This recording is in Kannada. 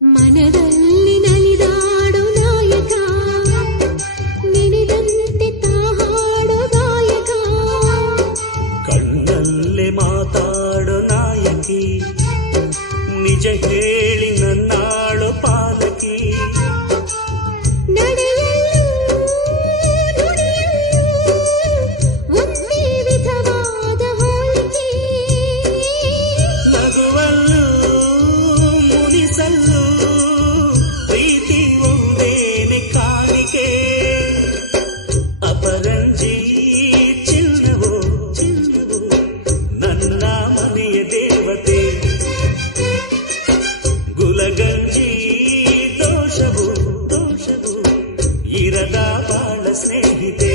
ಮನದಲ್ಲಿ ನಲಿದಾಡೋ ನಾಯಕ, ನೆನೆದಂತೆ ತಾಹಾಡೋ ಗಾಯಕ, ಕಣ್ಣಲ್ಲೇ ಮಾತಾಡೋ ನಾಯಕಿ, ನಿಜ ಹೇಳಿ ನನ್ನಾಳೋ ಪಾಲಕಿ, ನಡೆಯಲ್ಲೂ ನುಡಿಯಲ್ಲೂ ಒಂದೇ ವಿಧವಾದ ಹೋಲಿಕೆ, ನಗುವಲ್ಲೂ ಮುನಿಸಲ್ಲೂ ಪ್ರೀತಿ ಒಂದೇನೆ ಕಾಣಿಕೆ, ಅಪರಂಜಿ ಚಿನ್ನವೋ ಚಿನ್ನವೋ ನನ್ನ ಮನೆಯ ದೇವತೆ, ಗುಲಗಂಜಿ ದೋಷವು ದೋಷವು ಇರದ ಬಾಳ ಸ್ನೇಹಿತೆ.